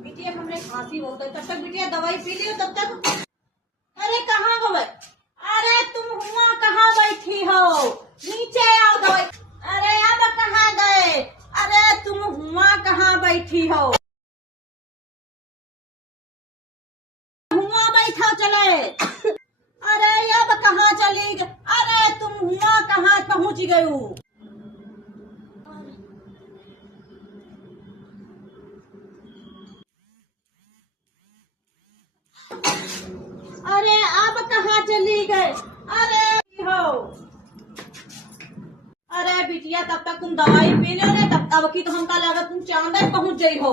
बिटिया हमने खांसी बहुत है, तब तक बिटिया दवाई पी लियो तब तक। अरे कहाँ गए? अरे तुम हुआ कहाँ बैठी हो? नीचे आओ दवाई। अरे अब कहाँ गए? अरे तुम हुआ कहाँ बैठी हो? हुआ बैठा चले। अरे अब कहाँ चली गई? अरे तुम हुआ कहाँ पहुँच गई? अरे अब कहाँ चली गए? अरे हो। अरे बिटिया तब तक तुम दवाई पी लो रे, तब की तो हमका लगा तुम चांदर पहुंच गई हो।